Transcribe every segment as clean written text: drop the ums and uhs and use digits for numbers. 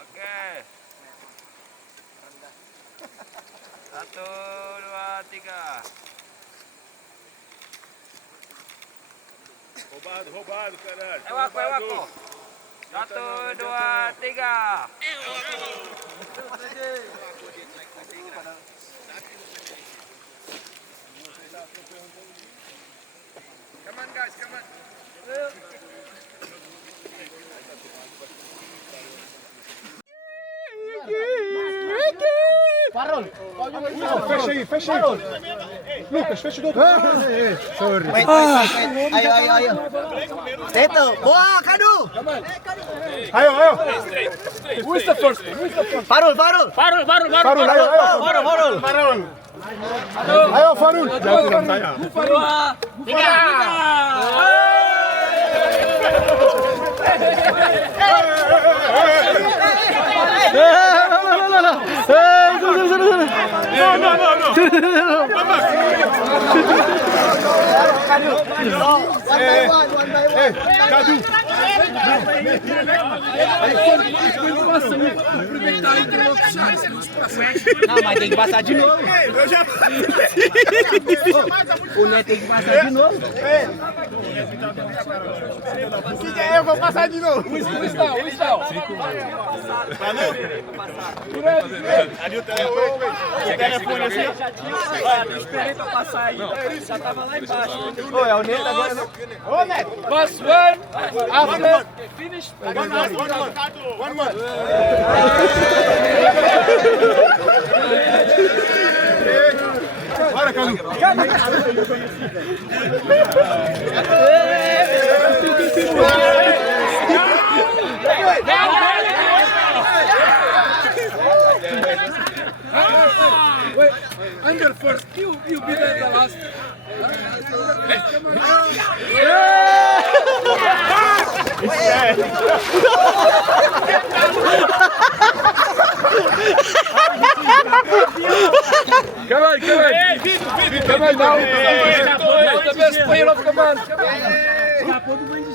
Oke. 1, 2, 3. Roubado, caralho. É o Aco. 1, 2, 3. Come on, guys, come on. Farol! Fecha aí! Lucas, fecha do outro lado! Sorry! Ayo. Teto! Boa, Cadu! Ayo! Who is the first? Farul! Farol, ayo Farol! Jangan saya! Cadu! Não, mas tem que passar de novo. Eu já O Neto tem que passar de novo. Eu vou passar de novo! Ali o telefone assim. Eu esperei pra passar ainda. Já tava lá embaixo. Ô, é o Neto agora, não? Ô, Neto! First one. After finish. One more. Bora, Cadu! Under first. You be the last. Come on now. You're the best player of the month.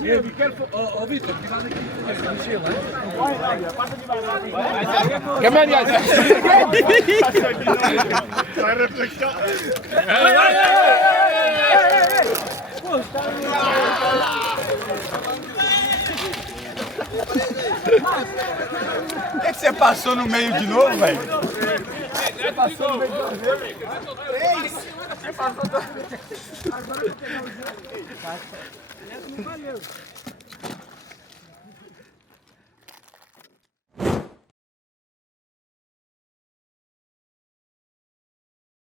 Be careful. Oh, Vitor, cuidado aqui. Come on, guys. Vai reflexão. Por que você passou no meio de novo, velho? Você passou no meio de novo. Você passou no meio.